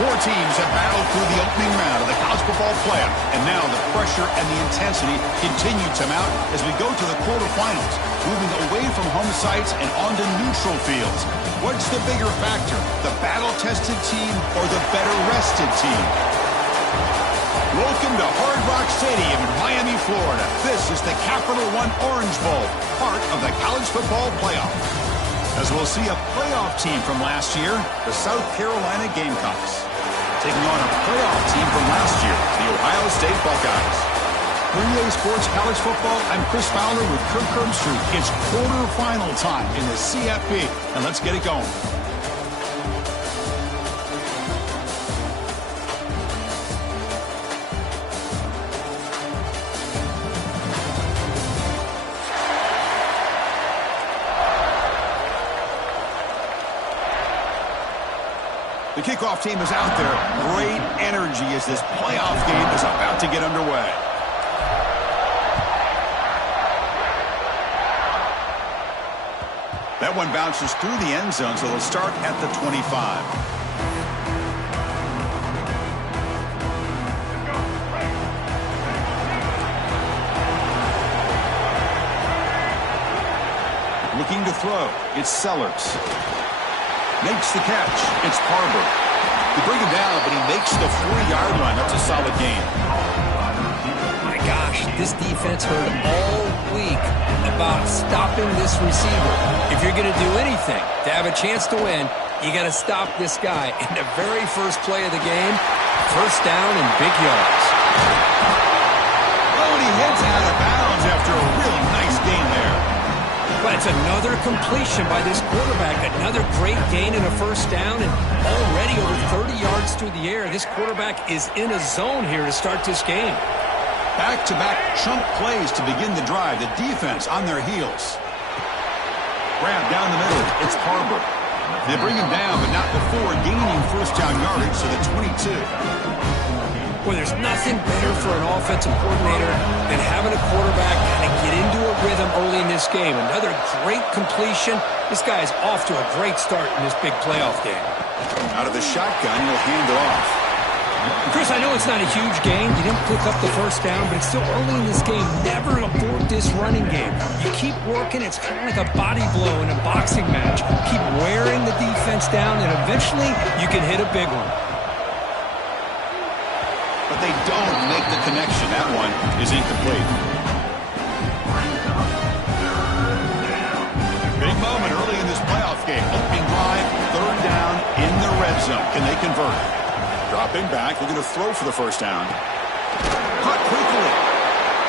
Four teams have battled through the opening round of the college football playoff, and now the pressure and the intensity continue to mount as we go to the quarterfinals, moving away from home sites and onto neutral fields. What's the bigger factor, the battle-tested team or the better-rested team? Welcome to Hard Rock Stadium in Miami, Florida. This is the Capital One Orange Bowl, part of the college football playoff. As we'll see a playoff team from last year, the South Carolina Gamecocks, taking on a playoff team from last year, the Ohio State Buckeyes. For EA Sports College Football, I'm Chris Fowler with Kirk Herbstreit. It's quarterfinal time in the CFP, and let's get it going. The kickoff team is out there. Great energy as this playoff game is about to get underway. That one bounces through the end zone, so they'll start at the 25. Looking to throw. It's Sellers. Makes the catch. It's Barber. They bring him down, but he makes the 40-yard line. That's a solid gain. My gosh, this defense heard all week about stopping this receiver. If you're going to do anything to have a chance to win, you got to stop this guy. In the very first play of the game, first down and big yards. Oh, and he heads out of bounds after a really nice gain there. But it's another completion by this quarterback. Another great gain in a first down, and already over 30 yards through the air. This quarterback is in a zone here to start this game. Back-to-back chunk plays to begin the drive. The defense on their heels. Grab down the middle. It's Barber. They bring him down, but not before gaining first down yardage to the 22. Well, there's nothing better for an offensive coordinator than having a quarterback kind of get into a rhythm early in this game. Another great completion. This guy is off to a great start in this big playoff game. Out of the shotgun, he'll hand it off. Chris, I know it's not a huge gain. You didn't pick up the first down, but it's still early in this game. Never abort this running game. You keep working. It's kind of like a body blow in a boxing match. Keep wearing the defense down, and eventually you can hit a big one. But they don't make the connection. That one is incomplete. Big moment early in this playoff game. Opening drive, third down in the red zone. Can they convert? Dropping back, looking to throw for the first down. Caught quickly.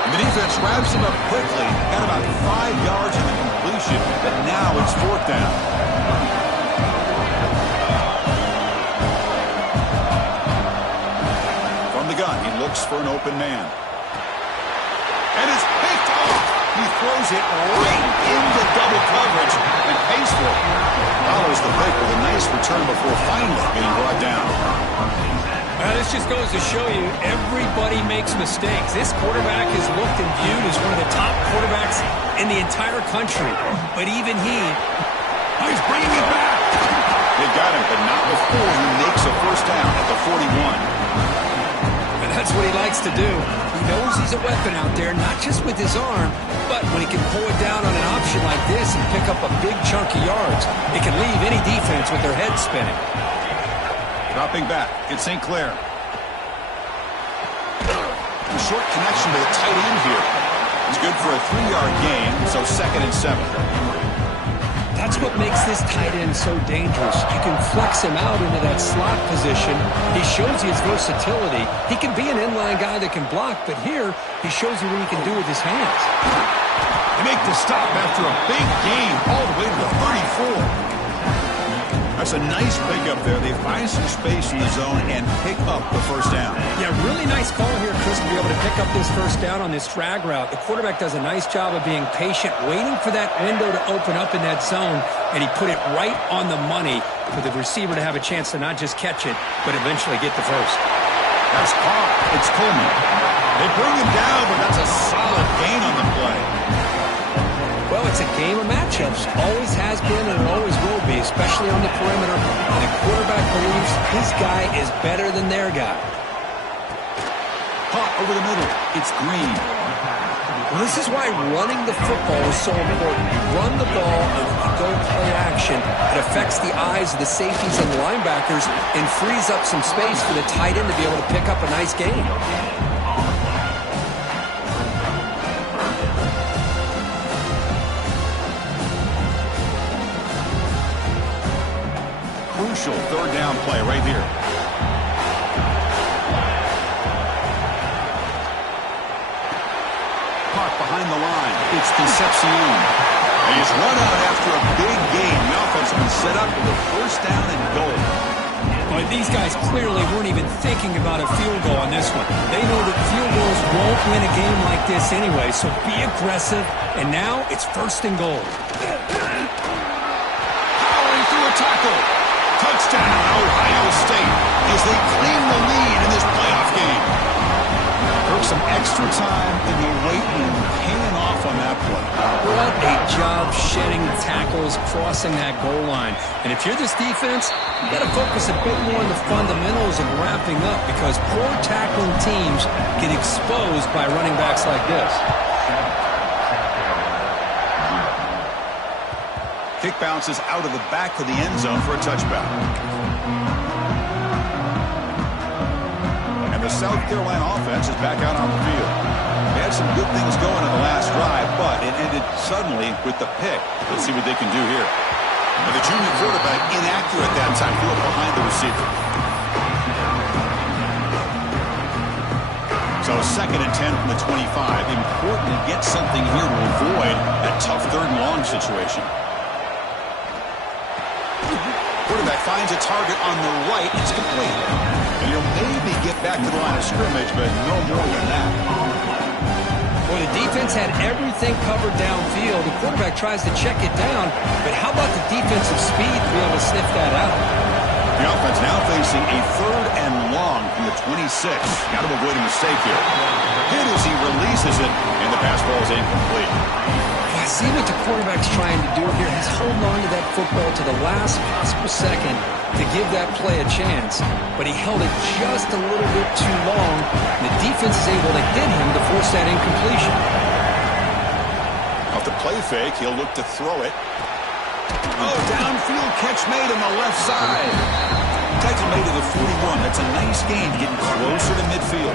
And the defense wraps him up quickly. Got about 5 yards in the completion, but now it's fourth down. He looks for an open man. And it's picked off. He throws it right into double coverage and pays for it. Follows the pick with a nice return before finally being brought down. This just goes to show you everybody makes mistakes. This quarterback is looked and viewed as one of the top quarterbacks in the entire country. But even he's bringing it back. They got him, but not before he makes a first down at the 41. That's what he likes to do. He knows he's a weapon out there, not just with his arm, but when he can pull it down on an option like this and pick up a big chunk of yards, it can leave any defense with their head spinning. Dropping back, it's St. Clair. A short connection to the tight end here. It's good for a 3-yard gain, so 2nd and 7. That's what makes this tight end so dangerous. You can flex him out into that slot position. He shows you his versatility. He can be an inline guy that can block, but here he shows you what he can do with his hands. They make the stop after a big gain all the way to the 34. That's a nice pickup there. They find some space in the zone and pick up the first down. Yeah, really nice call here, Chris, to be able to pick up this first down on this drag route. The quarterback does a nice job of being patient, waiting for that window to open up in that zone, and he put it right on the money for the receiver to have a chance to not just catch it, but eventually get the first. That's caught. It's Coleman. They bring him down, but that's a solid gain on the play. Well, it's a game of matchups. Always has been and it always will be. be, especially on the perimeter, and the quarterback believes his guy is better than their guy. Caught over the middle. It's Green. Well, this is why running the football is so important. You run the ball and you go play action. It affects the eyes of the safeties and the linebackers and frees up some space for the tight end to be able to pick up a nice gain. Crucial third down play right here. Caught behind the line. It's Concepcion. And he's run out after a big gain. The offense has been set up with a first down and goal. But these guys clearly weren't even thinking about a field goal on this one. They know that field goals won't win a game like this anyway, so be aggressive. And now it's first and goal. Powering through a tackle. Touchdown, Ohio State, as they claim the lead in this playoff game. Took some extra time in the weight room, paying off on that play. What a job shedding tackles, crossing that goal line. And if you're this defense, you got to focus a bit more on the fundamentals of wrapping up, because poor tackling teams get exposed by running backs like this. Kick bounces out of the back of the end zone for a touchback. And the South Carolina offense is back out on the field. They had some good things going in the last drive, but it ended suddenly with the pick. Let's see what they can do here. And the junior quarterback inaccurate that time, threw it behind the receiver. So 2nd and 10 from the 25. Important to get something here to avoid that tough third and long situation. Quarterback finds a target on the right. It's complete. And he'll maybe get back to the line of scrimmage, but no more than that. Well, the defense had everything covered downfield. The quarterback tries to check it down, but how about the defensive speed to be able to sniff that out? The offense now facing a 3rd and long from the 26. Got to avoid a mistake here. Hit as he releases it, and the pass ball is incomplete. I see what the quarterback's trying to do here. He's holding on to that football to the last possible second to give that play a chance. But he held it just a little bit too long. And the defense is able to hit him to force that incompletion. Off the play fake, he'll look to throw it. Oh, downfield catch made on the left side. Tackle made to the 41. That's a nice gain, getting closer to midfield.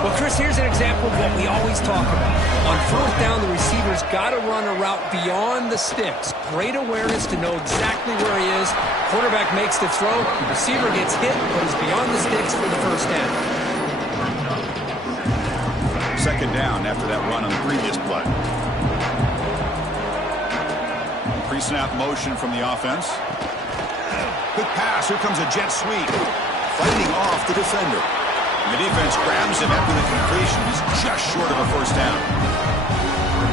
Well, Chris, here's an example of what we always talk about. On 4th down, the receiver's got to run a route beyond the sticks. Great awareness to know exactly where he is. Quarterback makes the throw. The receiver gets hit, but is beyond the sticks for the first down. 2nd down after that run on the previous play. Pre-snap motion from the offense. Quick pass. Here comes a jet sweep. Fighting off the defender. And the defense grabs him after the completion. He's just short of a first down.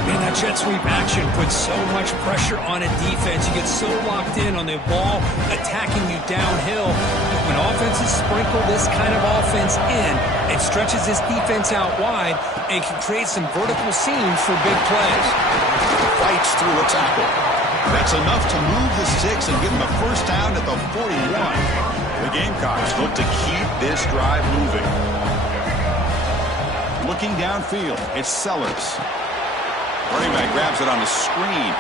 Man, that jet sweep action puts so much pressure on a defense. You get so locked in on the ball attacking you downhill. But when offenses sprinkle this kind of offense in, it stretches this defense out wide and can create some vertical seams for big plays. Fights through a tackle. That's enough to move the sticks and give him a first down at the 41. The Gamecocks look to keep this drive moving. Looking downfield, it's Sellers. Running back grabs it on the screen.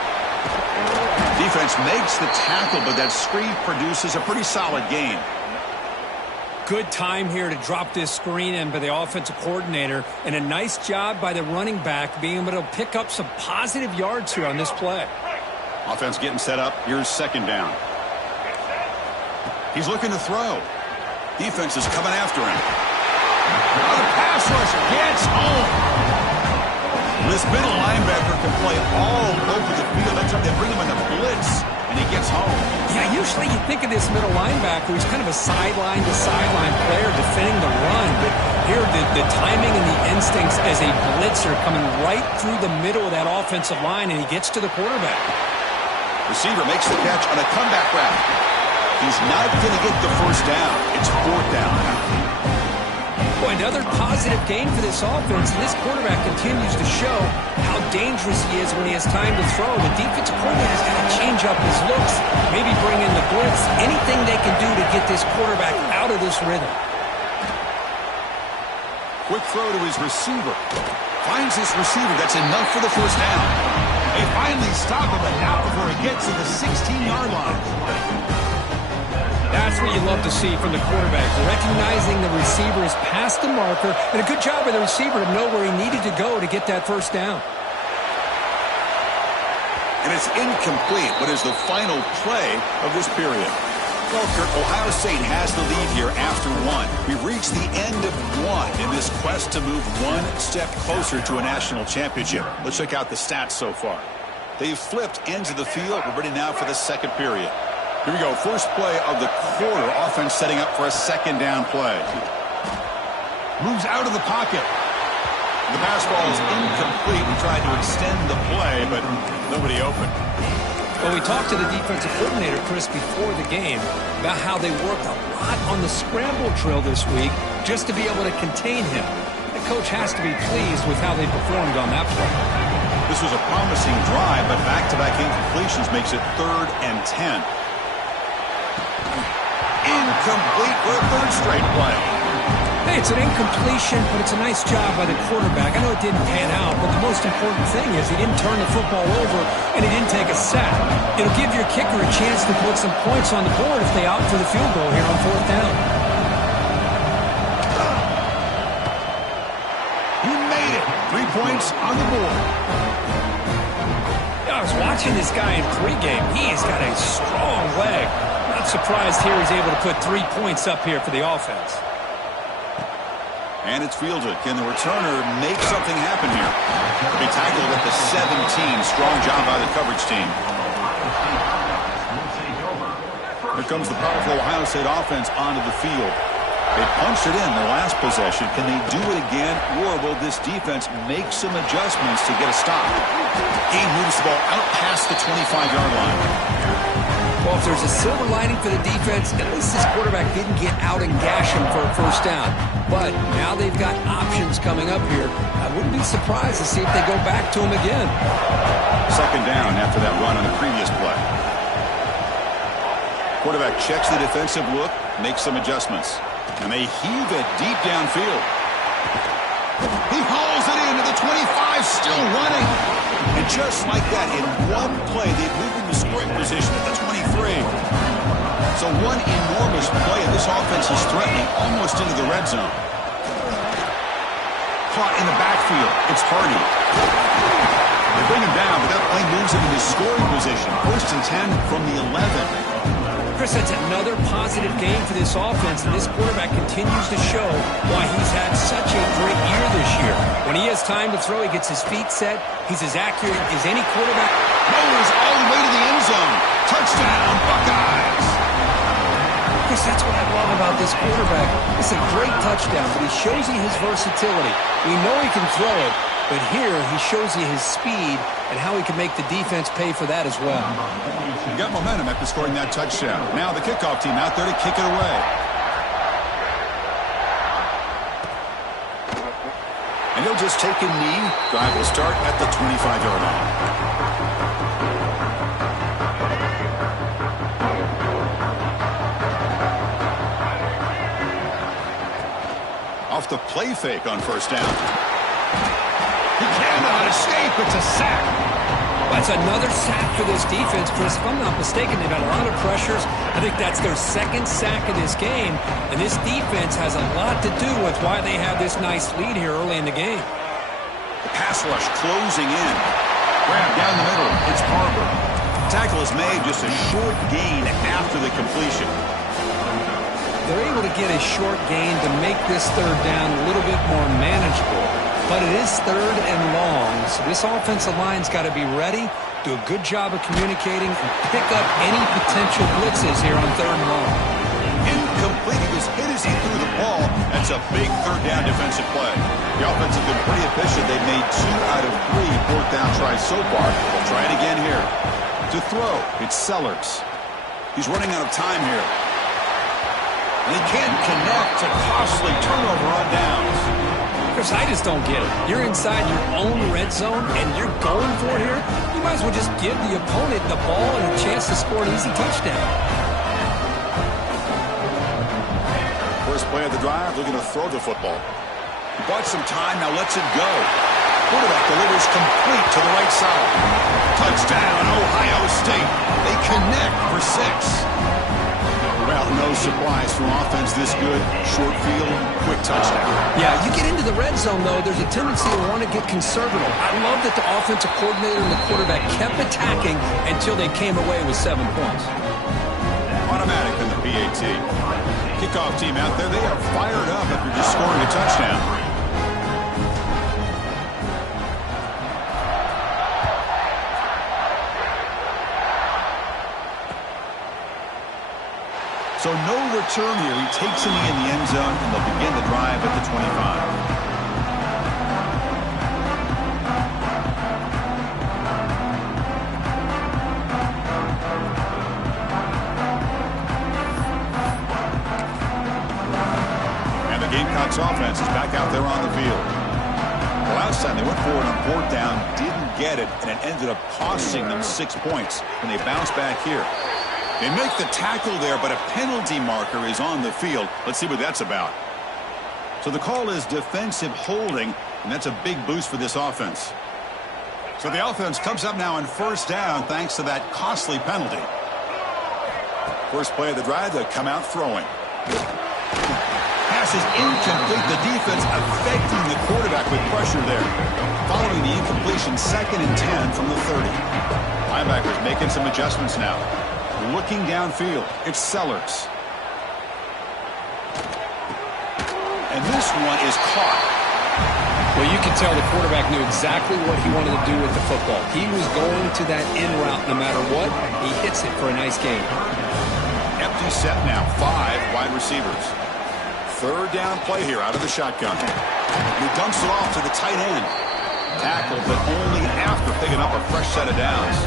Defense makes the tackle, but that screen produces a pretty solid gain. Good time here to drop this screen in by the offensive coordinator, and a nice job by the running back being able to pick up some positive yards here on this play. Offense getting set up. Here's 2nd down. He's looking to throw. Defense is coming after him. Oh, the pass rush gets home. This middle linebacker can play all over the field. That's how they bring him in the blitz, and he gets home. Yeah, usually you think of this middle linebacker, he's kind of a sideline-to-sideline player defending the run. But here, the timing and the instincts as a blitzer coming right through the middle of that offensive line, and he gets to the quarterback. Receiver makes the catch on a comeback route. He's not going to get the first down. It's 4th down. Boy, another positive game for this offense, and this quarterback continues to show how dangerous he is when he has time to throw. The defensive coordinator's got to change up his looks, maybe bring in the blitz, anything they can do to get this quarterback out of this rhythm. Quick throw to his receiver. Finds this receiver. That's enough for the first down. They finally stop him, but not before he gets to the 16-yard line. That's what you love to see from the quarterback, recognizing the receiver is past the marker, and a good job by the receiver to know where he needed to go to get that first down. And it's incomplete. What is the final play of this period? Well, Kirk, Ohio State has the lead here after one. We've reached the end of one in this quest to move one step closer to a national championship. Let's check out the stats so far. They've flipped ends of the field. We're ready now for the second period. Here we go. First play of the quarter. Offense setting up for a second down play. Moves out of the pocket. The pass ball is incomplete. We tried to extend the play, but nobody open. Well, we talked to the defensive coordinator, Chris, before the game about how they worked a lot on the scramble drill this week just to be able to contain him. The coach has to be pleased with how they performed on that play. This was a promising drive, but back-to-back incompletions makes it 3rd and 10. Incomplete for a third straight play. Hey, it's an incompletion, but it's a nice job by the quarterback. I know it didn't pan out, but the most important thing is he didn't turn the football over and he didn't take a sack. It'll give your kicker a chance to put some points on the board if they opt for the field goal here on 4th down. He made it. 3 points on the board. I was watching this guy in pregame. He has got a strong leg. Not surprised here he's able to put 3 points up here for the offense. And it's fielded. Can the returner make something happen here? He tackled at the 17. Strong job by the coverage team. Here comes the powerful Ohio State offense onto the field. They punched it in their last possession. Can they do it again, or will this defense make some adjustments to get a stop? He moves the ball out past the 25-yard line. Well, if there's a silver lining for the defense, at least this quarterback didn't get out and gash him for a first down. But now they've got options coming up here. I wouldn't be surprised to see if they go back to him again. Second down after that run on the previous play. Quarterback checks the defensive look, makes some adjustments. And they heave it deep downfield. He hauls it into the 25, still running. And just like that, in one play, they've moved into scoring position at the 23. So one enormous play, and this offense is threatening almost into the red zone. Caught in the backfield. It's Hardy. They bring him down, but that play moves him into scoring position. 1st and 10 from the 11. Chris, that's another positive game for this offense, and this quarterback continues to show why he's had such a great year this year. When he has time to throw, he gets his feet set. He's as accurate as any quarterback. Goes all the way to the end zone. Touchdown, Buckeyes! Chris, that's what I love about this quarterback. It's a great touchdown, but he shows you his versatility. We know he can throw it, but here he shows you his speed and how he can make the defense pay for that as well. He got momentum after scoring that touchdown. Now the kickoff team out there to kick it away. And he'll just take a knee. Drive will start at the 25-yard line. Off the play fake on first down. He cannot escape. It's a sack. That's another sack for this defense, Chris. If I'm not mistaken, they've had a lot of pressures. I think that's their 2nd sack of this game. And this defense has a lot to do with why they have this nice lead here early in the game. The pass rush closing in. Grab down the middle. It's Barber. Tackle is made, just a short gain after the completion. They're able to get a short gain to make this 3rd down a little bit more manageable. But it is 3rd and long, so this offensive line's got to be ready, do a good job of communicating, and pick up any potential blitzes here on 3rd and long. Incomplete. He was hit as he threw the ball. That's a big 3rd down defensive play. The offense has been pretty efficient. They've made 2 out of 3 4th down tries so far. They'll try it again here. To throw, it's Sellers. He's running out of time here. And he can't connect. A costly turnover on downs. Chris, I just don't get it. You're inside your own red zone, and you're going for it here? You might as well just give the opponent the ball and a chance to score an easy touchdown. First play of the drive, looking to throw the football. He bought some time, now lets it go. Quarterback delivers complete to the right side. Touchdown, Ohio State. They connect for 6. Well, no surprise from offense this good. Short field, quick touchdown. Yeah, you get into the red zone, though, there's a tendency to want to get conservative. I love that the offensive coordinator and the quarterback kept attacking until they came away with 7 points. Automatic in the PAT. Kickoff team out there, they are fired up after just scoring a touchdown. So no return here. He takes him in the end zone, and they'll begin the drive at the 25. And the Gamecocks offense is back out there on the field. Well, last time they went for it on 4th down, didn't get it, and it ended up costing them 6 points when they bounce back here. They make the tackle there, but a penalty marker is on the field. Let's see what that's about. So the call is defensive holding, and that's a big boost for this offense. So the offense comes up now on 1st down thanks to that costly penalty. First play of the drive, they come out throwing. Pass is incomplete. The defense affecting the quarterback with pressure there. Following the incompletion, 2nd and 10 from the 30. Linebackers making some adjustments now. Looking downfield, it's Sellers. And this one is caught. Well, you can tell the quarterback knew exactly what he wanted to do with the football. He was going to that in route no matter what. He hits it for a nice gain. Empty set now, 5 wide receivers. 3rd down play here out of the shotgun. He dumps it off to the tight end. Tackled, but only after picking up a fresh set of downs.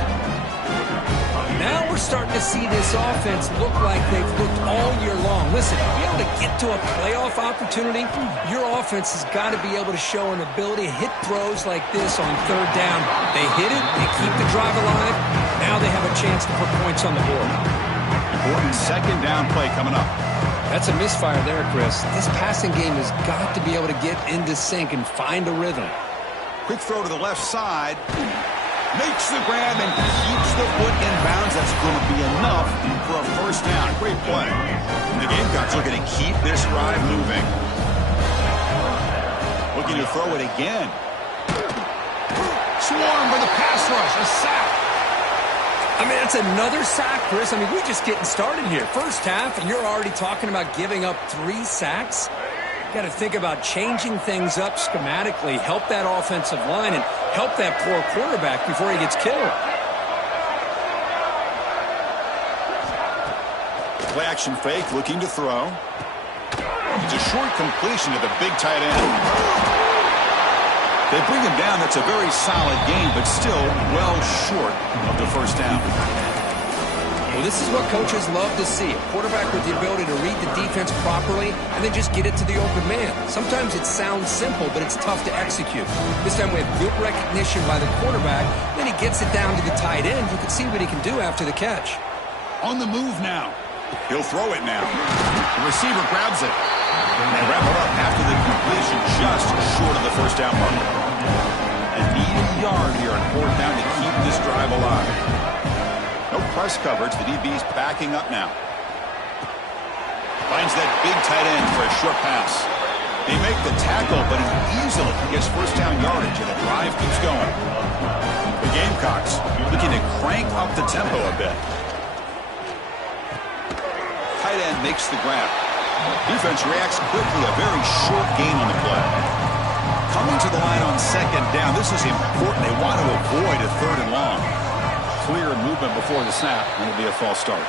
Now we're starting to see this offense look like they've looked all year long. Listen, to be able to get to a playoff opportunity, your offense has got to be able to show an ability to hit throws like this on 3rd down. They hit it, they keep the drive alive. Now they have a chance to put points on the board. Important 2nd down play coming up. That's a misfire there, Chris. This passing game has got to be able to get into sync and find a rhythm. Quick throw to the left side. Makes the grab and keeps the foot in bounds. That's going to be enough for a 1st down. Great play. And the Gamecocks looking to keep this drive moving. Looking to throw it again. Swarm for the pass rush. A sack. I mean, that's another sack, Chris. I mean, we're just getting started here. First half, and you're already talking about giving up 3 sacks. Got to think about changing things up schematically, help that offensive line, and help that poor quarterback before he gets killed. Play action fake, looking to throw. It's a short completion to the big tight end. They bring him down. That's a very solid game, but still well short of the 1st down. Well, this is what coaches love to see. A quarterback with the ability to read the defense properly and then just get it to the open man. Sometimes it sounds simple, but it's tough to execute. This time we have good recognition by the quarterback. Then he gets it down to the tight end. You can see what he can do after the catch. On the move now. He'll throw it now. The receiver grabs it. And they wrap it up after the completion just short of the 1st down marker. A needed yard here on 4th down to keep this drive alive. No press coverage. The DB's backing up now. Finds that big tight end for a short pass. They make the tackle, but he easily gets 1st down yardage, and the drive keeps going. The Gamecocks looking to crank up the tempo a bit. Tight end makes the grab. Defense reacts quickly. A very short gain on the play. Coming to the line on 2nd down. This is important. They want to avoid a 3rd and long. Clear movement before the snap, and it'll be a false start.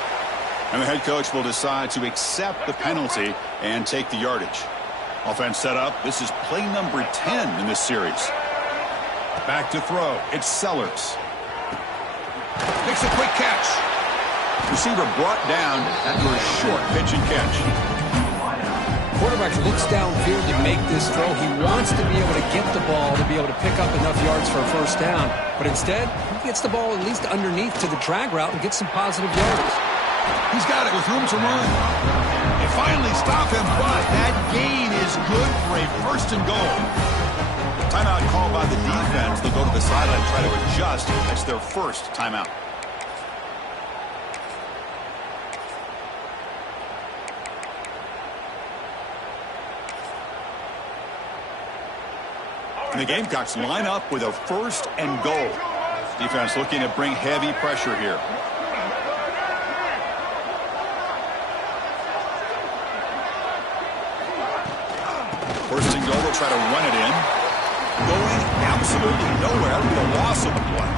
And the head coach will decide to accept the penalty and take the yardage. Offense set up. This is play number 10 in this series. Back to throw. It's Sellers. Makes a quick catch. Receiver brought down after a short pitch and catch. Quarterback looks downfield to make this throw. He wants to be able to get the ball to be able to pick up enough yards for a first down. But instead, he gets the ball at least underneath to the drag route and gets some positive yards. He's got it with room to run. They finally stop him, but that gain is good for a first and goal. Timeout called by the defense. They'll go to the sideline and try to adjust. It's their first timeout. And the Gamecocks line up with a first and goal. Defense looking to bring heavy pressure here. First and goal, they'll try to run it in. Going absolutely nowhere. It'll be a loss of the play.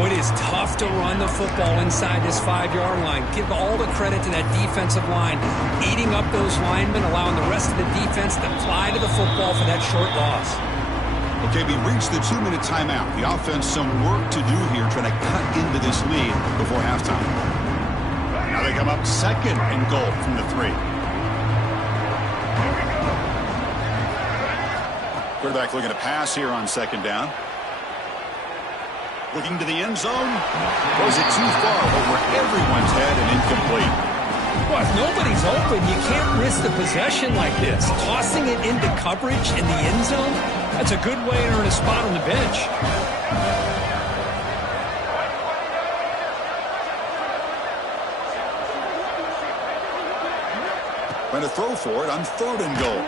It is tough to run the football inside this 5-yard line. Give all the credit to that defensive line, eating up those linemen, allowing the rest of the defense to fly to the football for that short loss. Okay, we reached the 2-minute timeout. The offense some work to do here, trying to cut into this lead before halftime. Now they come up second and goal from the 3. Quarterback looking to pass here on second down. Looking to the end zone. Was it too far over everyone's head and incomplete? Well, if nobody's open, you can't risk the possession like this. Tossing it into coverage in the end zone, that's a good way to earn a spot on the bench. Trying to throw for it on third and goal.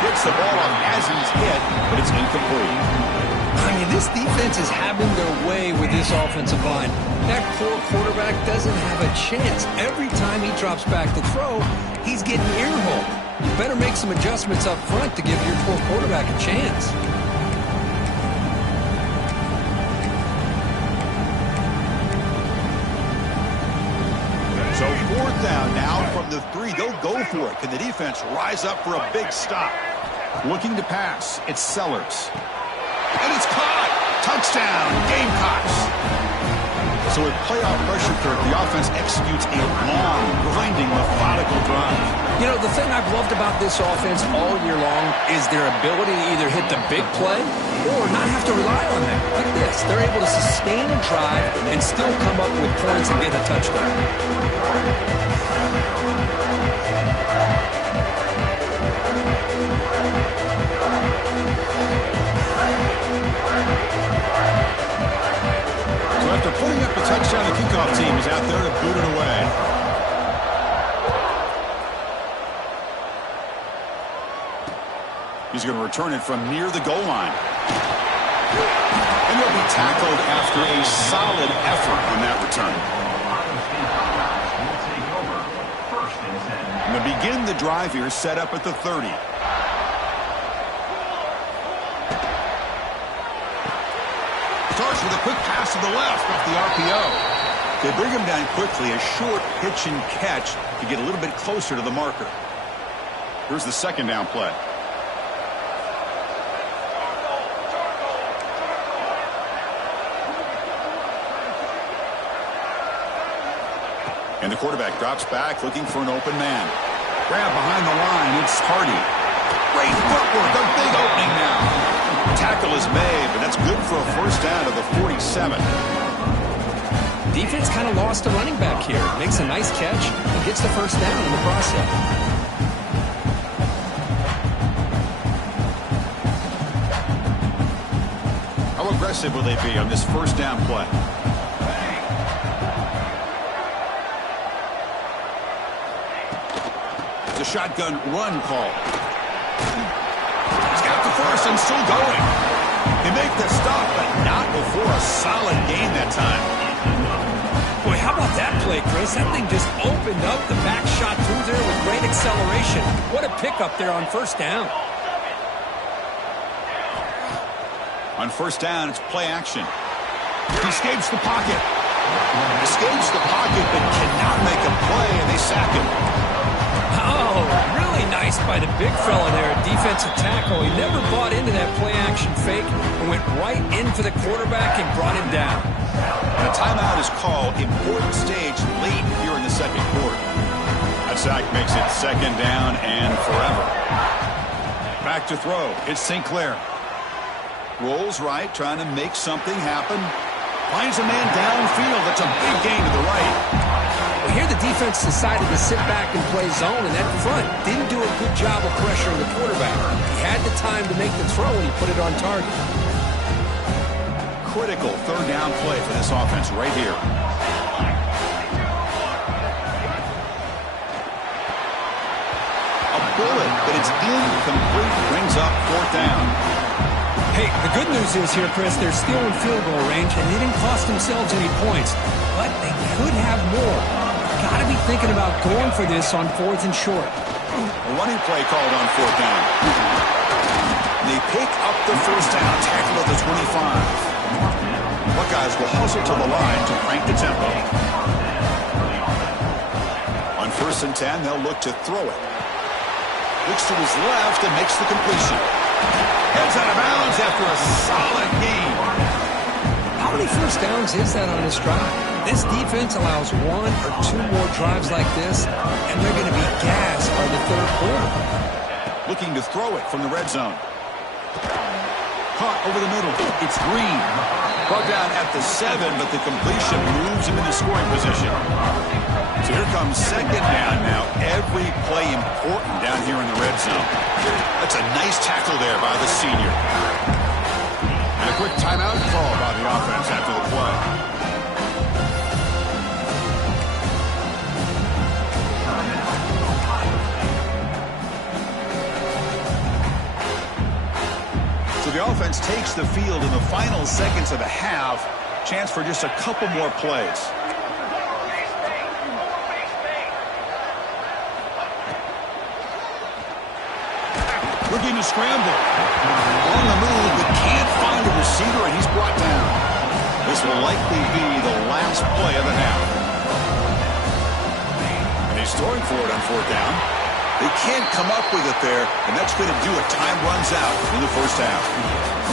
Gets the ball on as he's hit, but it's incomplete. I mean, this defense is having their way with this offensive line. That poor quarterback doesn't have a chance. Every time he drops back to throw, he's getting ear-holed. You better make some adjustments up front to give your poor quarterback a chance. So 4th down now from the 3. They'll go for it. Can the defense rise up for a big stop? Looking to pass. It's Sellers. And it's caught. Touchdown, Gamecocks. So with playoff pressure, Kirk, the offense executes a long, grinding, methodical drive. You know, the thing I've loved about this offense all year long is their ability to either hit the big play or not have to rely on that. Like this, they're able to sustain a drive and still come up with points and get a touchdown. After putting up a touchdown, the kickoff team is out there to boot it away. He's going to return it from near the goal line. And he'll be tackled after a solid effort on that return. And to begin the drive here, set up at the 30. Starts with a quick pass to the left off the RPO. They bring him down quickly, a short pitch and catch to get a little bit closer to the marker. Here's the second down play. And the quarterback drops back looking for an open man. Grab behind the line, it's Hardy. Great footwork, a big opening now. Tackle is made, but that's good for a first down to the 47. Defense kind of lost a running back here. Makes a nice catch and gets the first down in the process. How aggressive will they be on this first down play? It's a shotgun run call. He's got the first and still going. They make the stop, but not before a solid gain that time. Boy, how about that play, Chris? That thing just opened up. The back shot through there with great acceleration. What a pickup there on first down. On first down, it's play action. He escapes the pocket. Escapes the pocket, but cannot make a play, and they sack him. Oh, really nice by the big fella there, defensive tackle. He never bought into that play-action fake and went right in for the quarterback and brought him down. And a timeout is called. Important stage late here in the second quarter. That sack makes it second down and forever. Back to throw. It's St. Clair. Rolls right, trying to make something happen. Finds a man downfield. That's a big gain to the right. Well, here the defense decided to sit back and play zone, and that front didn't do a good job of pressuring the quarterback. He had the time to make the throw, and he put it on target. Critical third down play for this offense right here. A bullet, but it's incomplete. Brings up fourth down. Hey, the good news is here, Chris, they're still in field goal range, and they didn't cost themselves any points. But they could have more. Got to be thinking about going for this on fourth and short. A running play called on fourth down. They pick up the first down, tackle at the 25. Buckeyes will hustle to the line to crank the tempo. On first and 10, they'll look to throw it. Looks to his left and makes the completion. Heads out of bounds after a solid gain. How many first downs is that on this drive? This defense allows one or two more drives like this, and they're going to be gassed by the third quarter. Looking to throw it from the red zone. Caught over the middle. It's Green. Brought down at the 7, but the completion moves him into scoring position. So here comes second down now. Every play important down here in the red zone. That's a nice tackle there by the senior. And a quick timeout call by the offense after the play. So the offense takes the field in the final seconds of the half. Chance for just a couple more plays. Looking to scramble. On the move, but can't find a receiver, and he's brought down. This will likely be the last play of the half. And he's throwing for it on fourth down. They can't come up with it there, and that's going to do it. Time runs out in the first half.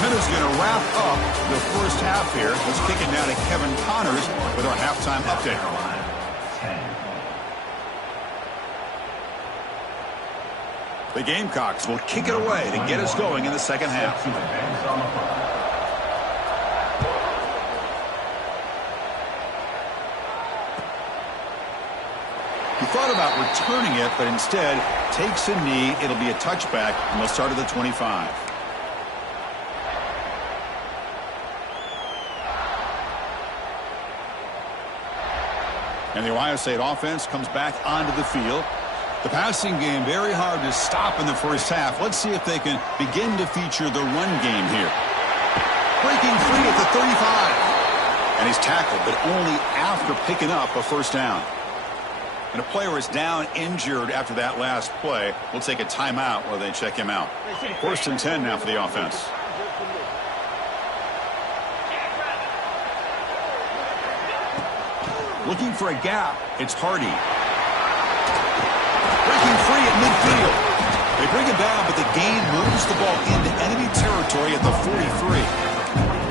Minuta's going to wrap up the first half here. Let's kick it now to Kevin Connors with our halftime update. The Gamecocks will kick it away to get us going in the second half. He thought about returning it, but instead takes a knee. It'll be a touchback, and they'll start at the 25. And the Ohio State offense comes back onto the field. The passing game very hard to stop in the first half. Let's see if they can begin to feature the run game here. Breaking free at the 35. And he's tackled, but only after picking up a first down. And a player is down injured after that last play. We'll take a timeout while they check him out. First and 10 now for the offense. Looking for a gap. It's Hardy. Breaking free at midfield. They bring him down, but the gain moves the ball into enemy territory at the 43.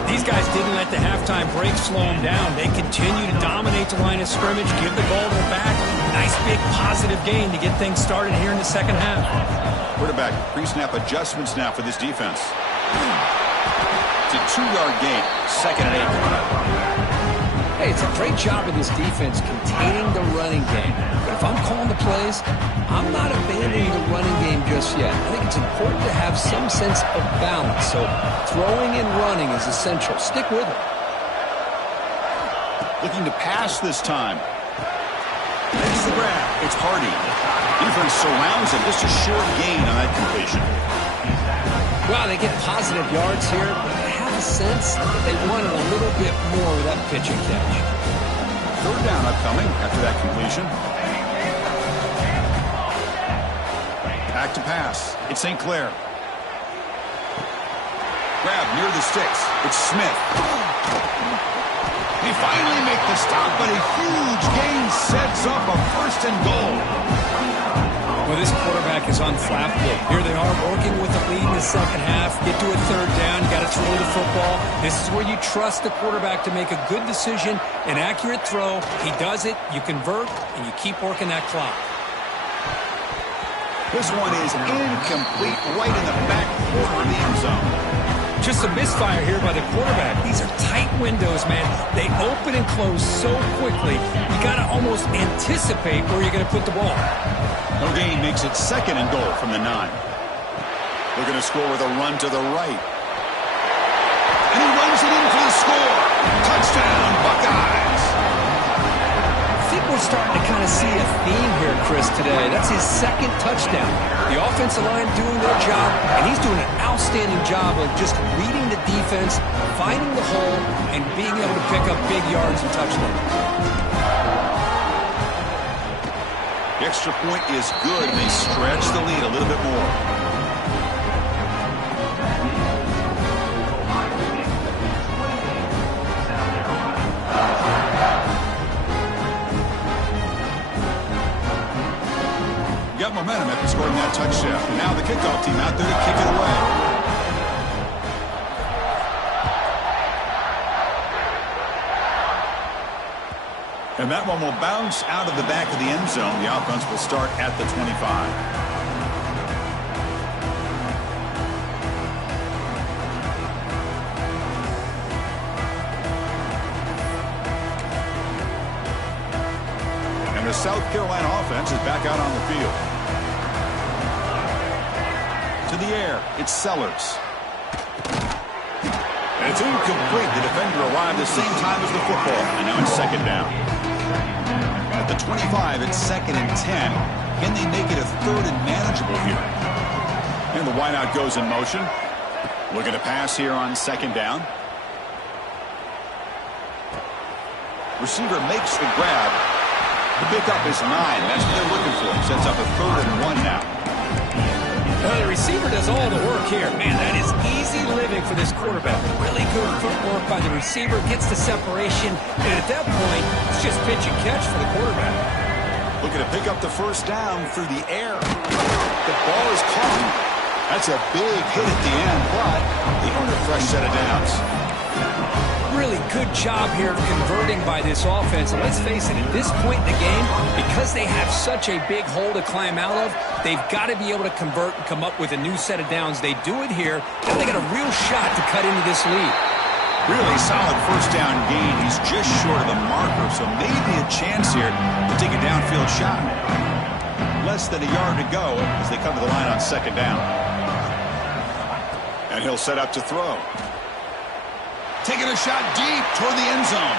These guys didn't let the halftime break slow them down. They continue to dominate the line of scrimmage, give the ball to the back. Nice big positive gain to get things started here in the second half. Quarterback pre-snap adjustments now for this defense. It's a 2-yard gain. Second and 8. Hey, it's a great job of this defense containing the running game. But if I'm calling the plays, I'm not abandoning the running game just yet. I think it's important to have some sense of balance. So throwing and running is essential. Stick with it. Looking to pass this time. Makes the grab. It's Hardy. Defense surrounds him. Just a short gain on that completion. Well, they get positive yards here, but I have a sense that they wanted a little bit more with that pitch and catch. Third down upcoming after that completion. Back to pass. It's St. Clair. Grab near the sticks. It's Smith. They finally make the stop, but a huge gain sets up a first and goal. Well, Well, this quarterback is unflappable. Here they are working with the lead in the second half. Get to a third down. You got to throw the football. This is where you trust the quarterback to make a good decision, an accurate throw. He does it, you convert, and you keep working that clock. This one is incomplete, right in the back corner of the end zone. Just a misfire here by the quarterback. These are tight windows, man. They open and close so quickly, you got to almost anticipate where you're going to put the ball. No gain makes it 2nd and goal from the 9. They're going to score with a run to the right. And he runs it in for the score. Touchdown, Buckeyes. I think we're starting to kind of see a theme here, Chris, today. That's his 2nd touchdown. The offensive line doing their job, and he's doing an outstanding job of just reading the defense, finding the hole, and being able to pick up big yards and touchdowns. The extra point is good, and they stretch the lead a little bit more. Got momentum after scoring that touchdown. And now the kickoff team out there to kick it away. And that one will bounce out of the back of the end zone. The offense will start at the 25. The South Carolina offense is back out on the field. To the air, it's Sellers. And it's incomplete. The defender arrived the same time as the football, and now it's 2nd down. At the 25, it's 2nd and 10. Can they make it a 3rd and manageable here? And the wideout goes in motion. Looking to pass here on 2nd down. Receiver makes the grab. The pickup is 9. That's what they're looking for. Sets up a 3rd and 1 now. The receiver does all the work here. Man, that is easy living for this quarterback. Really good footwork by the receiver. Gets the separation. And at that point, it's just pitch and catch for the quarterback. Looking to pick up the 1st down through the air. The ball is caught. That's a big hit at the end, but they earn a fresh set of downs. Really good job here of converting by this offense. And let's face it, at this point in the game, because they have such a big hole to climb out of, they've got to be able to convert and come up with a new set of downs. They do it here. Now they got a real shot to cut into this lead. Really solid 1st down gain. He's just short of the marker, so maybe a chance here to take a downfield shot. Less than a yard to go as they come to the line on 2nd down. And he'll set up to throw. Taking a shot deep toward the end zone.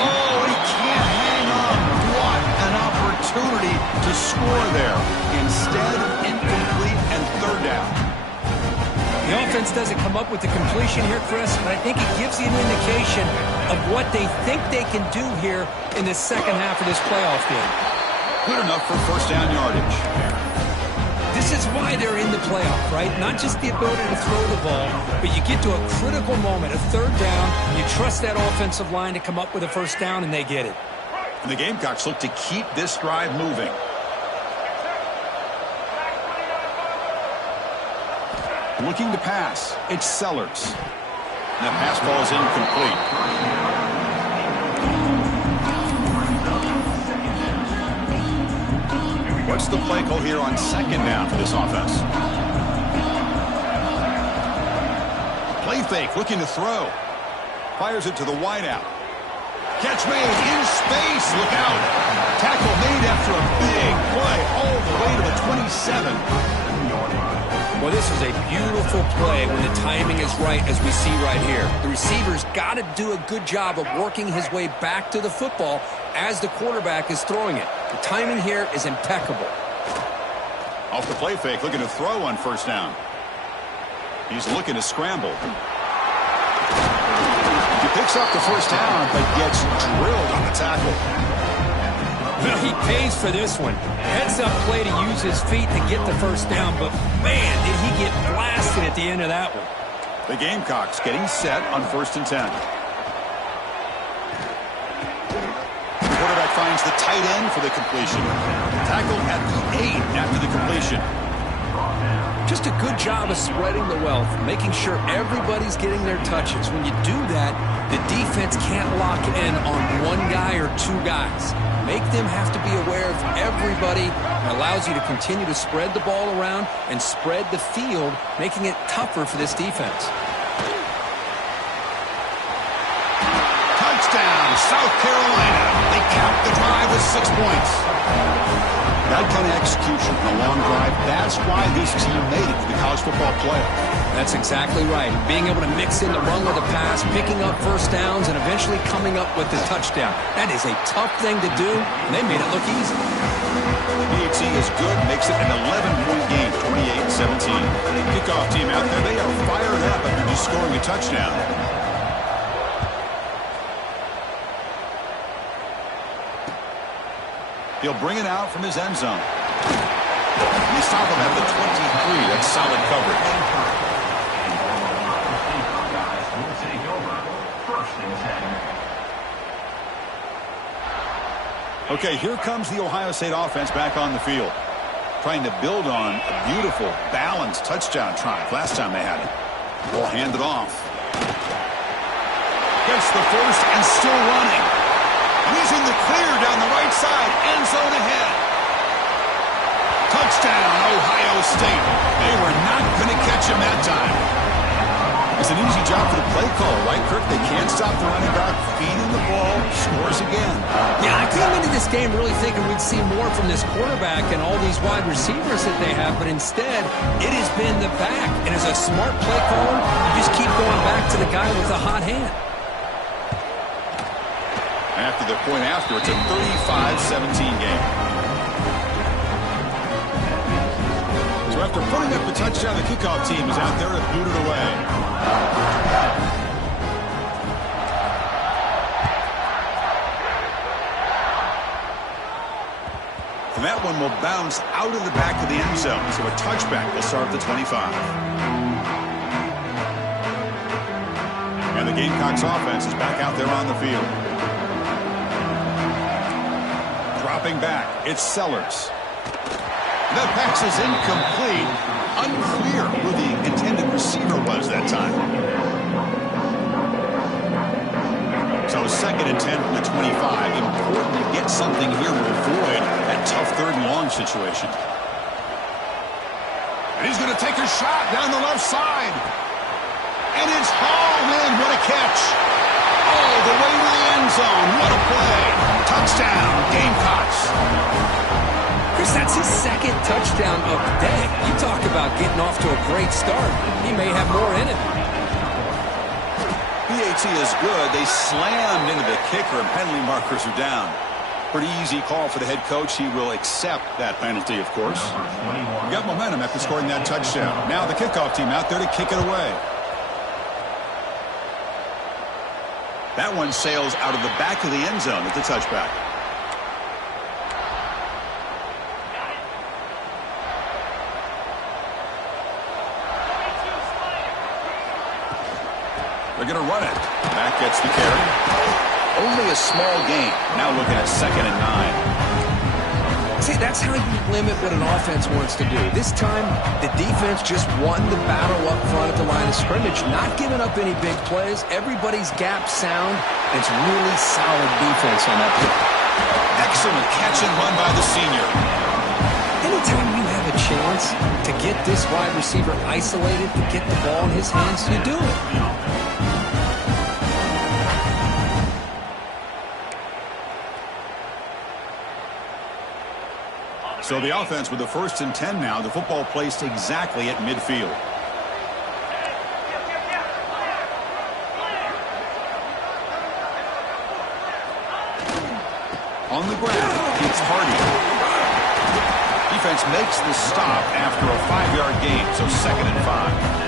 Oh, he can't hang on. What an opportunity to score there. Instead, incomplete and 3rd down. The offense doesn't come up with the completion here, Chris, but I think it gives you an indication of what they think they can do here in the second half of this playoff game. Good enough for 1st down yardage. This is why they're in the playoff, right? Not just the ability to throw the ball, but you get to a critical moment, a 3rd down, you trust that offensive line to come up with a 1st down, and they get it. And the Gamecocks look to keep this drive moving. Looking to pass. It's Sellers. That pass ball is incomplete. What's the play call here on 2nd down for this offense? Play fake, looking to throw. Fires it to the wideout. Catch made in space. Look out. Tackle made after a big play all the way to the 27. Well, this is a beautiful play when the timing is right, as we see right here. The receiver's got to do a good job of working his way back to the football as the quarterback is throwing it. The timing here is impeccable. Off the play fake, looking to throw on 1st down. He's looking to scramble. He picks up the 1st down, but gets drilled on the tackle. Well, he pays for this one. Heads-up play to use his feet to get the 1st down, but man, did he get blasted at the end of that one. The Gamecocks getting set on 1st and 10. The quarterback finds the tight end for the completion. Tackled at the 8 after the completion. Just a good job of spreading the wealth, making sure everybody's getting their touches. When you do that, the defense can't lock in on one guy or two guys. Make them have to be aware of everybody. It allows you to continue to spread the ball around and spread the field, making it tougher for this defense. Touchdown, South Carolina. They cap the drive with 6 points. That kind of execution on a long drive, that's why this team made it to the college football playoff. That's exactly right. Being able to mix in the run with the pass, picking up first downs, and eventually coming up with the touchdown. That is a tough thing to do, and they made it look easy. PAT is good, makes it an 11-point game, 28-17. Kickoff team out there, they are fired up after just scoring a touchdown. He'll bring it out from his end zone. They stop him at the 23. That's solid coverage. Okay, here comes the Ohio State offense back on the field. Trying to build on a beautiful, balanced touchdown drive last time they had it. Ball handed off. Gets the first and still running. And he's in the clear down the right side. End zone ahead. Touchdown, Ohio State. They were not going to catch him that time. It's an easy job for the play caller, right, Kirk? They can't stop the running back. Feeding the ball. Scores again. Yeah, I came into this game really thinking we'd see more from this quarterback and all these wide receivers that they have, but instead, it has been the back. And as a smart play caller, you just keep going back to the guy with the hot hand. After the point after, it's a 35-17 game. So after putting up the touchdown, the kickoff team is out there to boot it away. And that one will bounce out of the back of the end zone. So a touchback will start at the 25. And the Gamecocks offense is back out there on the field. Dropping back, it's Sellers. That pass is incomplete. Unclear who the intended receiver was that time. So 2nd and 10 from the 25. Important to get something here to avoid that tough 3rd and long situation. And he's going to take a shot down the left side. And it's hauled in. What a catch. All the way to the end zone. What a play. Touchdown, Gamecocks. Chris, that's his 2nd touchdown of the day. You talk about getting off to a great start. He may have more in it. PAT is good. They slammed into the kicker, and penalty markers are down. Pretty easy call for the head coach. He will accept that penalty, of course. We got momentum after scoring that touchdown. Now the kickoff team out there to kick it away. That one sails out of the back of the end zone at the touchback. They're going to run it. Back gets the carry. Only a small gain. Now looking at 2nd and 9. See, that's how you limit what an offense wants to do. This time, the defense just won the battle up front at the line of scrimmage, not giving up any big plays. Everybody's gap sound. It's really solid defense on that play. Excellent catch and run by the senior. Anytime you have a chance to get this wide receiver isolated, to get the ball in his hands, you do it. So the offense with the 1st and 10 now. The football placed exactly at midfield. On the ground, it's Hardy. Defense makes the stop after a 5-yard gain, so 2nd and 5.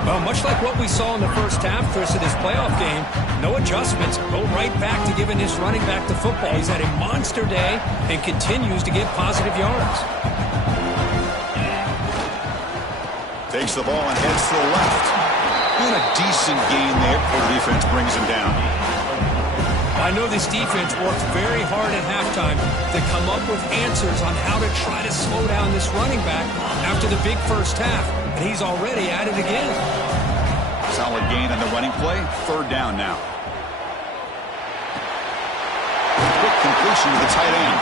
Well, much like what we saw in the first half, Chris, of this playoff game, no adjustments. Go right back to giving his running back the football. He's had a monster day and continues to get positive yards. Takes the ball and heads to the left. And a decent gain there before the defense brings him down. I know this defense worked very hard at halftime to come up with answers on how to try to slow down this running back after the big first half, and he's already at it again. Solid gain on the running play. Third down now. Quick completion to the tight end.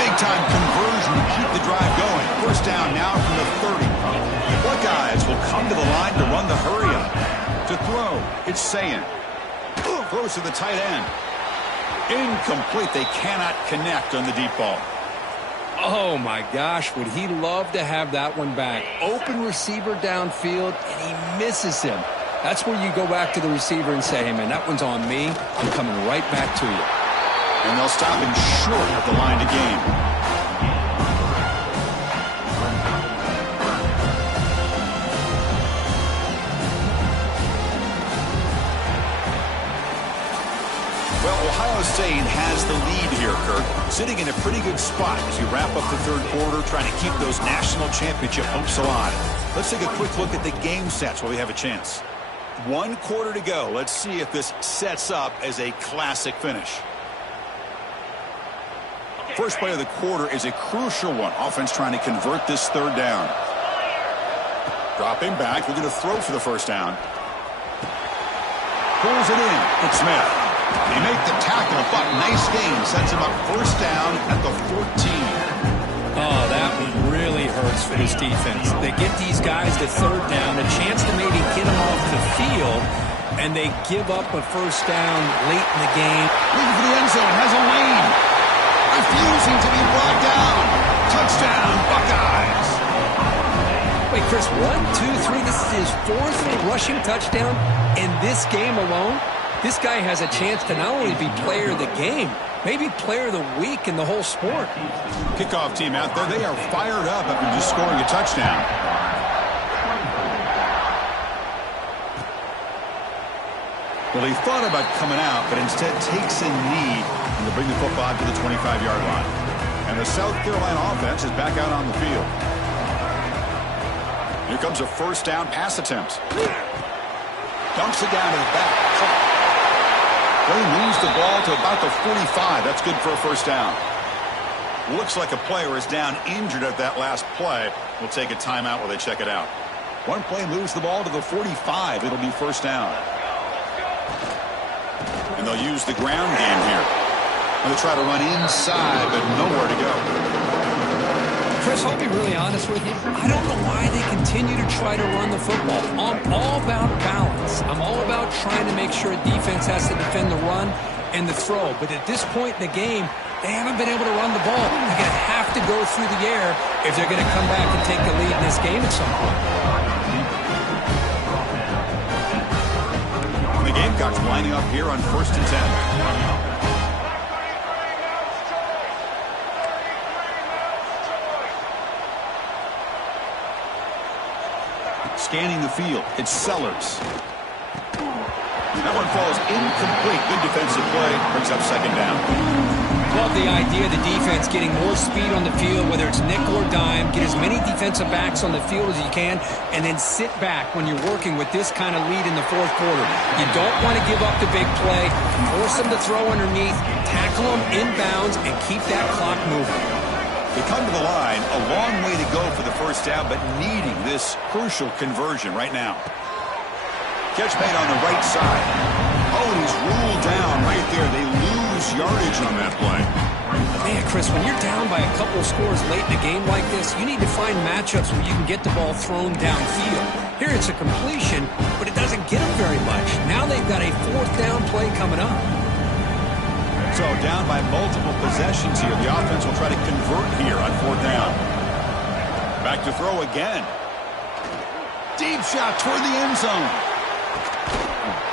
Big-time conversion to keep the drive going. First down now from the 30. The Buckeyes will come to the line to run the hurry-up. To throw, it's Sayin. Throws to the tight end. Incomplete. They cannot connect on the deep ball. Oh, my gosh. Would he love to have that one back? Open receiver downfield, and he misses him. That's where you go back to the receiver and say, hey, man, that one's on me. I'm coming right back to you. And they'll stop him short of the line to gain. Well, Ohio State has the lead here, Kirk. Sitting in a pretty good spot as you wrap up the third quarter, trying to keep those national championship hopes alive. Let's take a quick look at the game sets while we have a chance. 1 quarter to go. Let's see if this sets up as a classic finish. First play of the quarter is a crucial one. Offense trying to convert this third down. Dropping back. They're going to throw for the first down. Pulls it in. It's Smith. They make the tackle. But nice gain. Sets him up first down at the 14. Oh, that one really hurts for this defense. They get these guys the third down, a chance to maybe get them off the field, and they give up a first down late in the game. Looking for the end zone. Has a lane. Refusing to be brought down. Touchdown, Buckeyes. Wait, Chris, 1, 2, 3. This is his 4th rushing touchdown in this game alone. This guy has a chance to not only be player of the game, maybe player of the week in the whole sport. Kickoff team out there. They are fired up after just scoring a touchdown. Well, he thought about coming out, but instead takes a knee and to bring the football to the 25-yard line. And the South Carolina offense is back out on the field. Here comes a first down pass attempt. Dumps it down to the back. Well, he moves the ball to about the 45. That's good for a first down. Looks like a player is down injured at that last play. We'll take a timeout while they check it out. One play moves the ball to the 45. It'll be first down. And they'll use the ground game here. They'll try to run inside, but nowhere to go. Chris, I'll be really honest with you. I don't know why they continue to try to run the football. I'm all about balance. I'm all about trying to make sure a defense has to defend the run and the throw. But at this point in the game, they haven't been able to run the ball. They're going to have to go through the air if they're going to come back and take the lead in this game at some point. And the Gamecocks lining up here on 1st and 10. Scanning the field, it's Sellers. That one falls incomplete. Good defensive play. Brings up second down. Love the idea of the defense getting more speed on the field, whether it's nickel or dime. Get as many defensive backs on the field as you can, and then sit back when you're working with this kind of lead in the fourth quarter. You don't want to give up the big play. Force them to throw underneath, tackle them inbounds, and keep that clock moving. They come to the line, a long way to go for the first down, but needing this crucial conversion right now. Catch made on the right side. Oh, and he's ruled down right there. They lose yardage on that play. Man, Chris, when you're down by a couple of scores late in a game like this, you need to find matchups where you can get the ball thrown downfield. Here it's a completion, but it doesn't get them very much. Now they've got a 4th down play coming up. So down by multiple possessions here. The offense will try to convert here on 4th down. Back to throw again. Deep shot toward the end zone.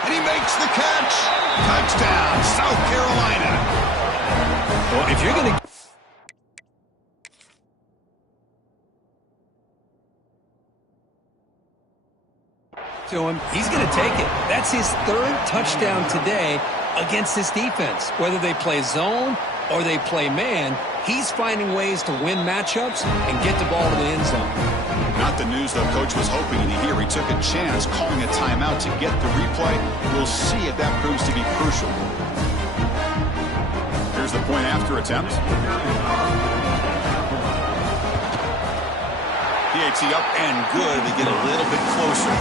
And he makes the catch. Touchdown, South Carolina. Well, if you're going to him, he's going to take it. That's his 3rd touchdown today against this defense. Whether they play zone or they play man, he's finding ways to win matchups and get the ball to the end zone. Not the news, though, Coach was hoping to hear. He took a chance calling a timeout to get the replay. We'll see if that proves to be crucial. Here's the point after attempt. PAT up and good to get a little bit closer.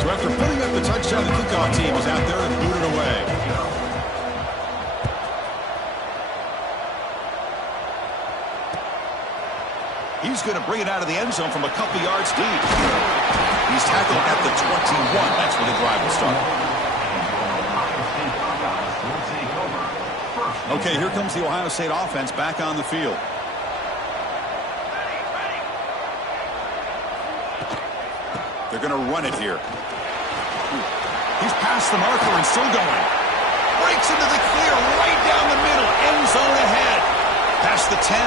So after putting up the touchdown, the kickoff team is out there and boot it away. He's going to bring it out of the end zone from a couple yards deep. He's tackled at the 21. That's where the drive will start. Okay, here comes the Ohio State offense back on the field. They're going to run it here. He's past the marker and still going. Breaks into the clear right down the middle. End zone ahead. Past the 10.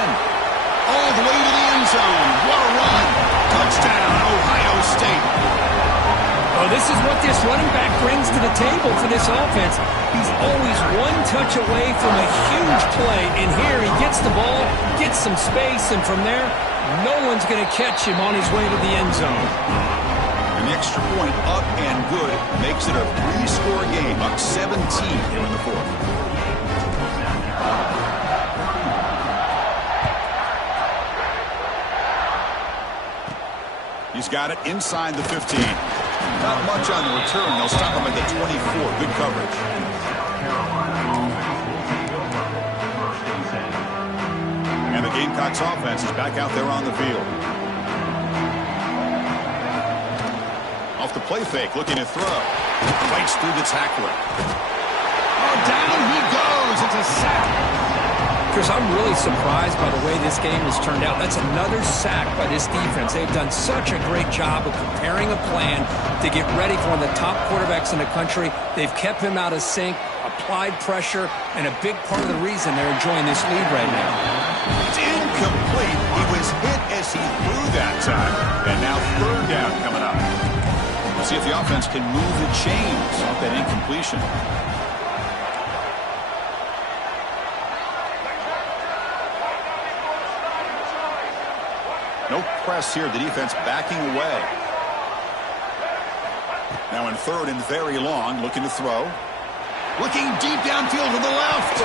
All the way to the end zone. What a run. Touchdown, Ohio State. Oh, this is what this running back brings to the table for this offense. He's always one touch away from a huge play. And here he gets the ball, gets some space, and from there, no one's going to catch him on his way to the end zone. An extra point up and good makes it a 3-score game, up 17 here in the fourth. He's got it inside the 15. Not much on the return. They'll stop him at the 24. Good coverage. And the Gamecocks offense is back out there on the field. Off the play fake, looking to throw. Bites through the tackler. Oh, down he goes. It's a sack. Chris, I'm really surprised by the way this game has turned out. That's another sack by this defense. They've done such a great job of preparing a plan to get ready for one of the top quarterbacks in the country. They've kept him out of sync, applied pressure, and a big part of the reason they're enjoying this lead right now. It's incomplete. He was hit as he threw that time. And now third down coming up. We'll see if the offense can move the chains off that incompletion. No press here. The defense backing away. Now in third and very long, looking to throw. Looking deep downfield to the left.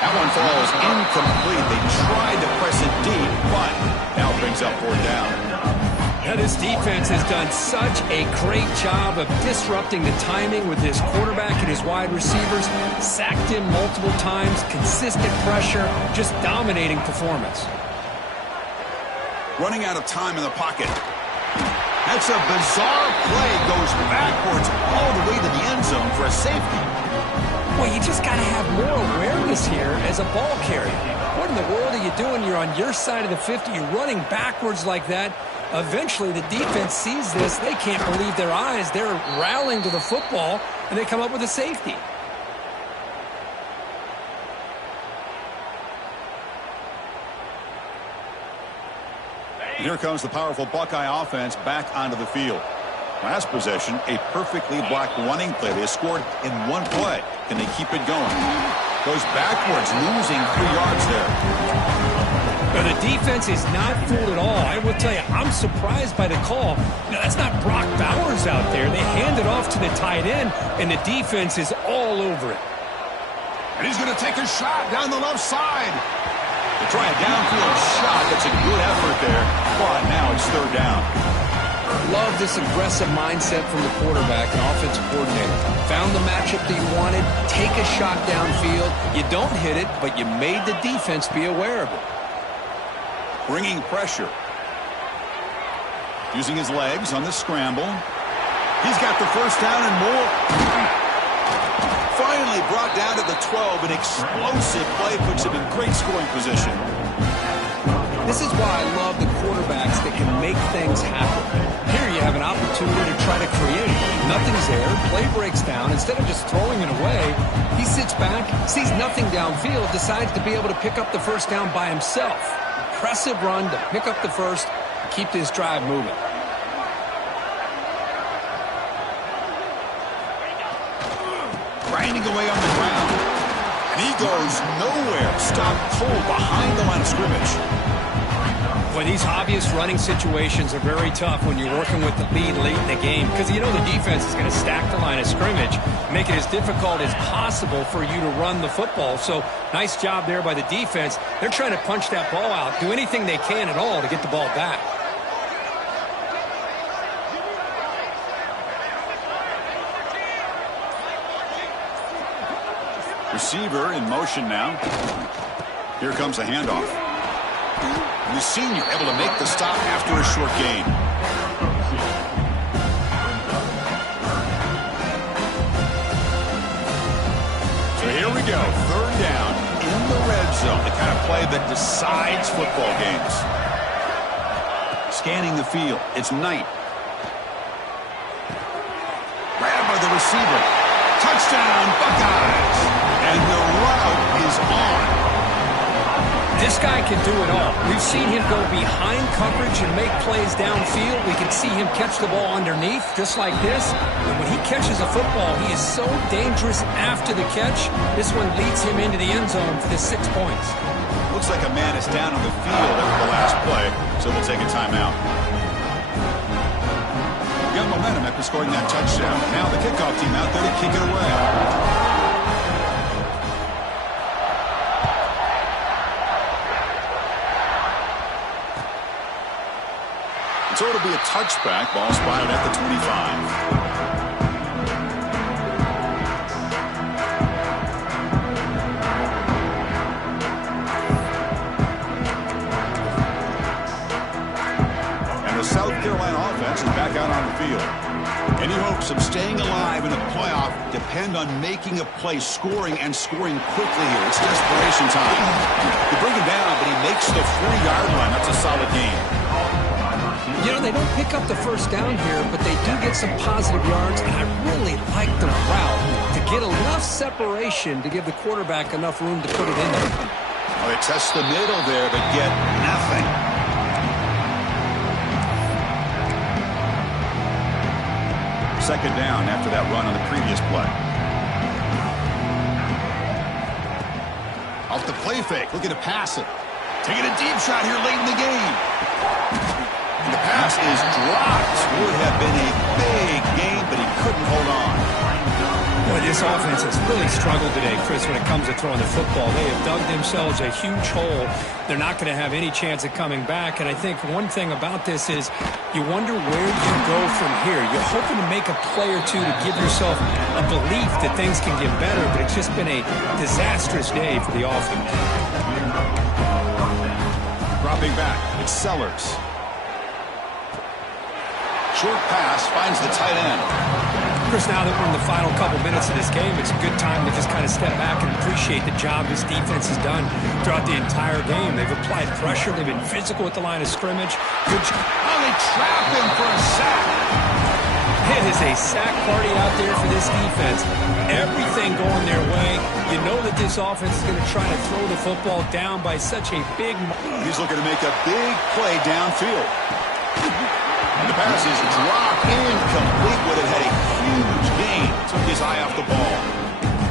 That one falls incomplete. They tried to press it deep, but now brings up fourth down. Now this defense has done such a great job of disrupting the timing with his quarterback and his wide receivers. Sacked him multiple times, consistent pressure, just dominating performance. Running out of time in the pocket. That's a bizarre play. Goes backwards all the way to the end zone for a safety. Well, you just got to have more awareness here as a ball carrier. What in the world are you doing? You're on your side of the 50. You're running backwards like that. Eventually, the defense sees this. They can't believe their eyes. They're rallying to the football, and they come up with a safety. Here comes the powerful Buckeye offense back onto the field. Last possession, a perfectly blocked running play. They scored in one play. Can they keep it going? Goes backwards, losing 3 yards there. But the defense is not fooled at all. I will tell you, I'm surprised by the call. Now, that's not Brock Bowers out there. They hand it off to the tight end, and the defense is all over it. And he's going to take a shot down the left side. They try a downfield shot. That's a good effort there. But now it's third down. Love this aggressive mindset from the quarterback and offensive coordinator. Found the matchup that you wanted. Take a shot downfield. You don't hit it, but you made the defense be aware of it. Bringing pressure. Using his legs on the scramble. He's got the first down and more. Finally brought down to the 12. An explosive play puts him in great scoring position. This is why I love the quarterbacks that can make things happen. Here you have an opportunity to try to create. Nothing's there. Play breaks down. Instead of just throwing it away, he sits back, sees nothing downfield, decides to be able to pick up the first down by himself. Impressive run to pick up the first and keep this drive moving. Grinding away on the ground. And he goes nowhere. Stopped cold behind the line of scrimmage. Well, these obvious running situations are very tough when you're working with the lead late in the game because you know the defense is going to stack the line of scrimmage, make it as difficult as possible for you to run the football. So nice job there by the defense. They're trying to punch that ball out, do anything they can at all to get the ball back. Receiver in motion now. Here comes a handoff. The senior able to make the stop after a short gain. So here we go. Third down in the red zone. The kind of play that decides football games. Scanning the field. It's Knight. Grabbed by the receiver. Touchdown, Buckeyes. And the route is on. This guy can do it all. We've seen him go behind coverage and make plays downfield. We can see him catch the ball underneath, just like this. And when he catches a football, he is so dangerous after the catch. This one leads him into the end zone for the 6 points. Looks like a man is down on the field after the last play, so we'll take a timeout. We got momentum after scoring that touchdown. Now the kickoff team out there to kick it away. So it'll be a touchback. Ball spotted at the 25. And the South Carolina offense is back out on the field. Any hopes of staying alive in the playoff depend on making a play, scoring, and scoring quickly here. It's desperation time. You bring him down, but he makes the 4-yard line. That's a solid game. You know, they don't pick up the first down here, but they do get some positive yards, and I really like the route to get enough separation to give the quarterback enough room to put it in there. Well, they test the middle there, but get nothing. Second down after that run on the previous play. Off the play fake, looking to pass it. Taking a deep shot here late in the game. And the pass is dropped. Would have been a big game, but he couldn't hold on. Boy, this offense has really struggled today, Chris, when it comes to throwing the football. They have dug themselves a huge hole. They're not going to have any chance of coming back. And I think one thing about this is you wonder where you go from here. You're hoping to make a play or two to give yourself a belief that things can get better, but it's just been a disastrous day for the offense. Dropping back, it's Sellers. Short pass finds the tight end. Chris, now that we're in the final couple minutes of this game, it's a good time to just kind of step back and appreciate the job this defense has done throughout the entire game. They've applied pressure. They've been physical at the line of scrimmage. Good job. Oh, they trap him for a sack. It is a sack party out there for this defense. Everything going their way. You know that this offense is going to try to throw the football down by such a big margin. He's looking to make a big play downfield. And the pass is dropped incomplete, would have had a huge gain. Took his eye off the ball.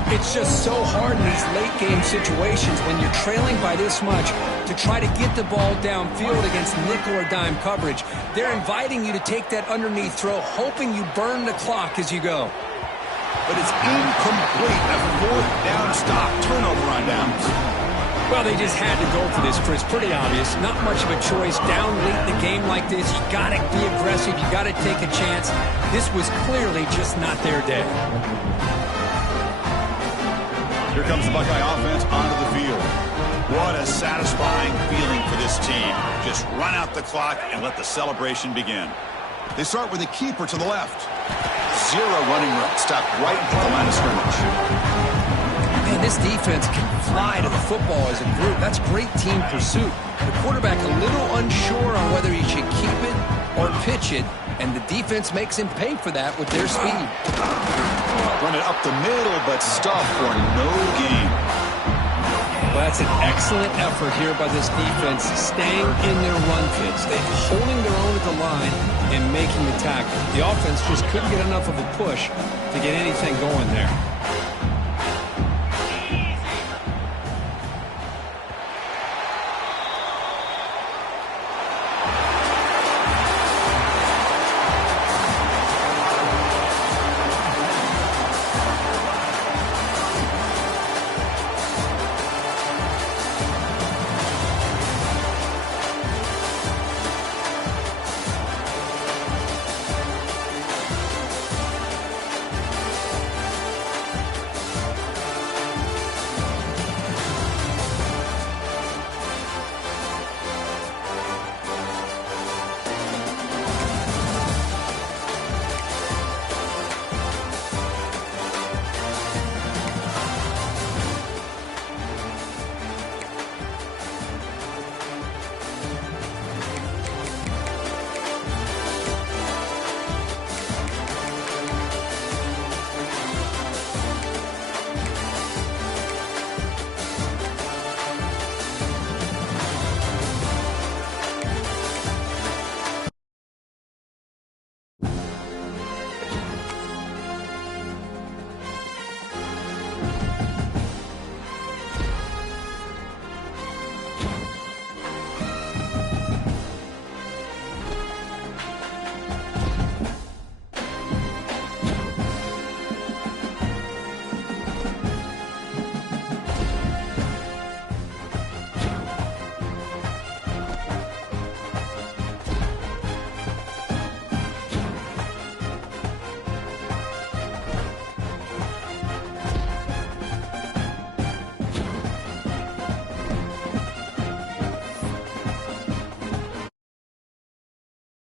It's just so hard in these late-game situations when you're trailing by this much to try to get the ball downfield against nickel or dime coverage. They're inviting you to take that underneath throw, hoping you burn the clock as you go. But it's incomplete. A fourth down stop. Turnover on downs. Well, they just had to go for this, Chris. Pretty obvious. Not much of a choice. Down late in the game like this, you got to be aggressive. You got to take a chance. This was clearly just not their day. Here comes the Buckeye offense onto the field. What a satisfying feeling for this team. Just run out the clock and let the celebration begin. They start with a keeper to the left. Zero running room. Stopped right at the line of scrimmage. Man, this defense can fly to the football as a group. That's great team pursuit. The quarterback a little unsure on whether he should keep it or pitch it, and the defense makes him pay for that with their speed. Run it up the middle, but stuff for no gain. Well, that's an excellent effort here by this defense, staying in their run fits. They're holding their own at the line and making the tackle. The offense just couldn't get enough of a push to get anything going there.